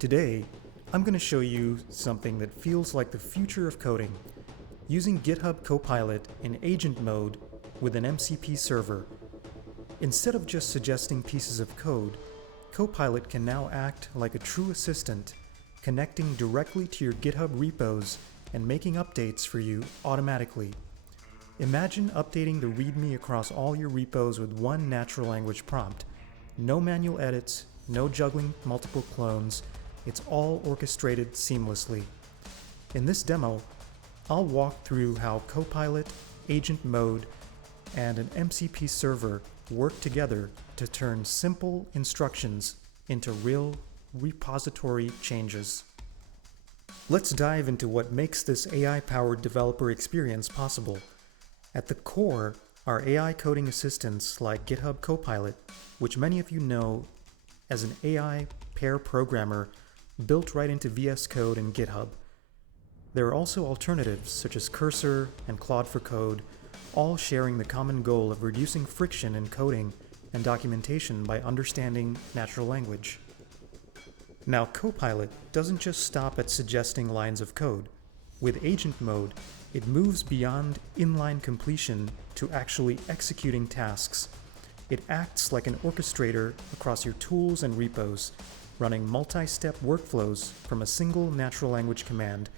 Today, I'm going to show you something that feels like the future of coding, using GitHub Copilot in agent mode with an MCP server. Instead of just suggesting pieces of code, Copilot can now act like a true assistant, connecting directly to your GitHub repos and making updates for you automatically. Imagine updating the README across all your repos with one natural language prompt. No manual edits, no juggling multiple clones. It's all orchestrated seamlessly. In this demo, I'll walk through how Copilot, agent mode, and an MCP server work together to turn simple instructions into real repository changes. Let's dive into what makes this AI-powered developer experience possible. At the core are AI coding assistants like GitHub Copilot, which many of you know as an AI pair programmer built right into VSCode and GitHub. There are also alternatives such as Cursor and Claude for Code, all sharing the common goal of reducing friction in coding and documentation by understanding natural language. Now, Copilot doesn't just stop at suggesting lines of code. With agent mode, it moves beyond inline completion to actually executing tasks. It acts like an orchestrator across your tools and repos, running multi-step workflows from a single natural language command,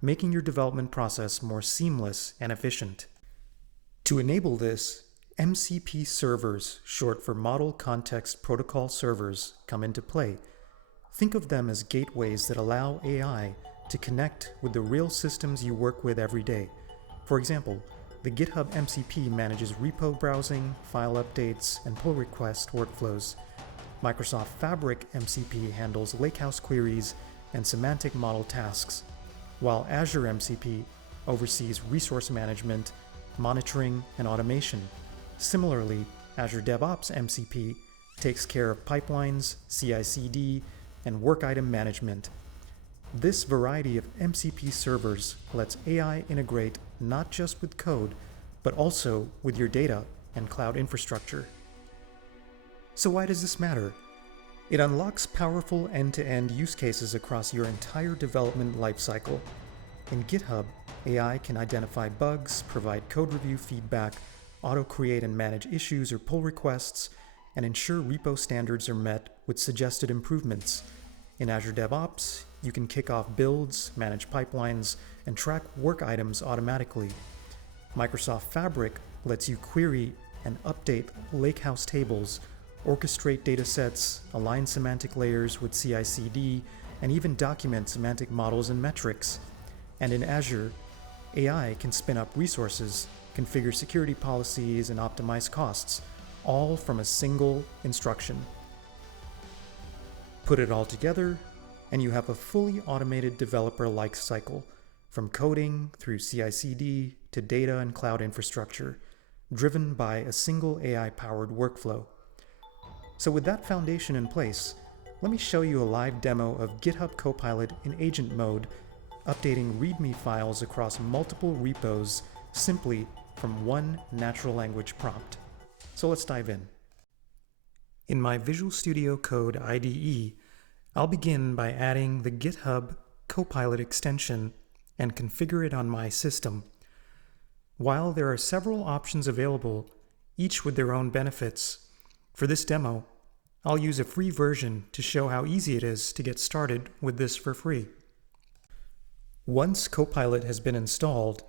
making your development process more seamless and efficient. To enable this, MCP servers, short for Model Context Protocol servers, come into play. Think of them as gateways that allow AI to connect with the real systems you work with every day. For example, the GitHub MCP manages repo browsing, file updates, and pull request workflows. Microsoft Fabric MCP handles lakehouse queries and semantic model tasks, while Azure MCP oversees resource management, monitoring, and automation. Similarly, Azure DevOps MCP takes care of pipelines, CI/CD, and work item management. This variety of MCP servers lets AI integrate not just with code, but also with your data and cloud infrastructure. So why does this matter? It unlocks powerful end-to-end use cases across your entire development lifecycle. In GitHub, AI can identify bugs, provide code review feedback, auto-create and manage issues or pull requests, and ensure repo standards are met with suggested improvements. In Azure DevOps, you can kick off builds, manage pipelines, and track work items automatically. Microsoft Fabric lets you query and update lakehouse tables, orchestrate datasets, align semantic layers with CI/CD, and even document semantic models and metrics. And in Azure, AI can spin up resources, configure security policies, and optimize costs, all from a single instruction. Put it all together, and you have a fully automated developer lifecycle, from coding through CI/CD to data and cloud infrastructure, driven by a single AI-powered workflow. So with that foundation in place, let me show you a live demo of GitHub Copilot in agent mode, updating README files across multiple repos simply from one natural language prompt. So let's dive in. In my Visual Studio Code IDE, I'll begin by adding the GitHub Copilot extension and configure it on my system. While there are several options available, each with their own benefits, for this demo, I'll use a free version to show how easy it is to get started with this for free. Once Copilot has been installed,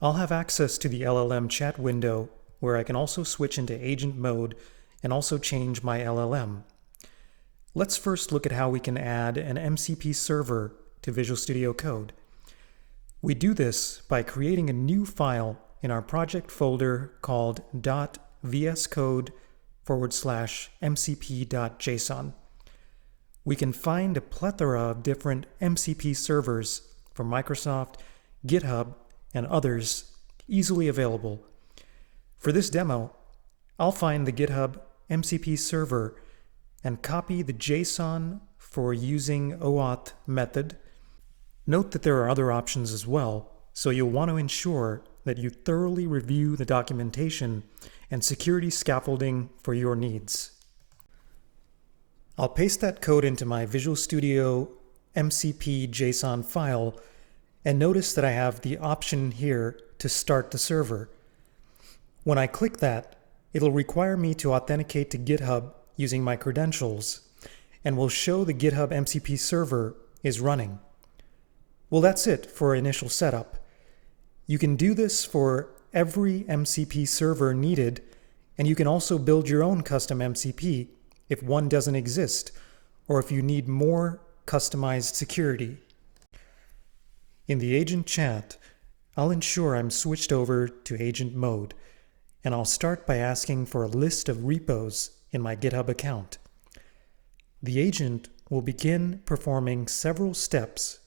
I'll have access to the LLM chat window where I can also switch into agent mode and also change my LLM. Let's first look at how we can add an MCP server to Visual Studio Code. We do this by creating a new file in our project folder called .vscode/mcp.json. We can find a plethora of different MCP servers from Microsoft, GitHub, and others easily available. For this demo, I'll find the GitHub MCP server and copy the JSON for using OAuth method. Note that there are other options as well, so you'll want to ensure that you thoroughly review the documentation and security scaffolding for your needs. I'll paste that code into my Visual Studio MCP JSON file and notice that I have the option here to start the server. When I click that, it'll require me to authenticate to GitHub using my credentials and will show the GitHub MCP server is running. Well, that's it for initial setup. You can do this for every MCP server needed, and you can also build your own custom MCP if one doesn't exist, or if you need more customized security. In the agent chat, I'll ensure I'm switched over to agent mode, and I'll start by asking for a list of repos in my GitHub account. The agent will begin performing several steps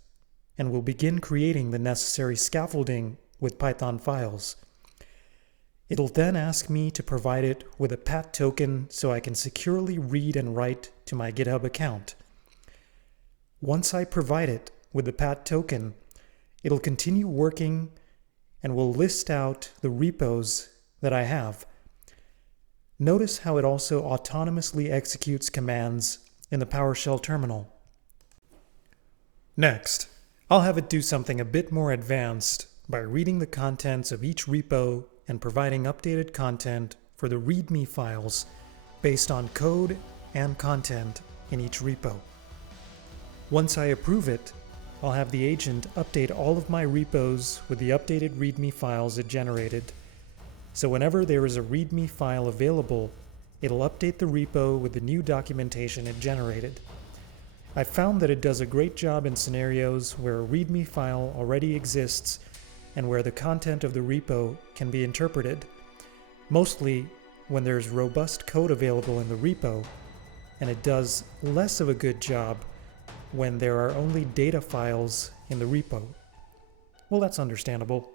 and will begin creating the necessary scaffolding with Python files. It'll then ask me to provide it with a PAT token so I can securely read and write to my GitHub account. Once I provide it with the PAT token, it'll continue working and will list out the repos that I have. Notice how it also autonomously executes commands in the PowerShell terminal. Next, I'll have it do something a bit more advanced by reading the contents of each repo and providing updated content for the README files based on code and content in each repo. Once I approve it, I'll have the agent update all of my repos with the updated README files it generated. So whenever there is a README file available, it'll update the repo with the new documentation it generated. I found that it does a great job in scenarios where a README file already exists and where the content of the repo can be interpreted, mostly when there's robust code available in the repo, and it does less of a good job when there are only data files in the repo. Well, that's understandable.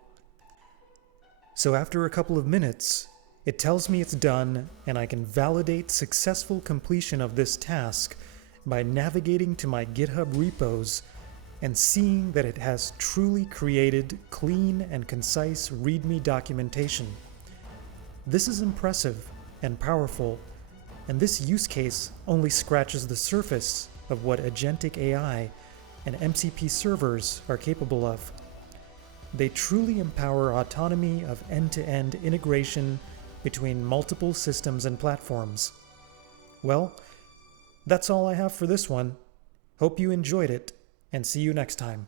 So after a couple of minutes, it tells me it's done and I can validate successful completion of this task by navigating to my GitHub repos and seeing that it has truly created clean and concise README documentation. This is impressive and powerful, and this use case only scratches the surface of what agentic AI and MCP servers are capable of. They truly empower autonomy of end-to-end integration between multiple systems and platforms. Well, that's all I have for this one. Hope you enjoyed it, and see you next time.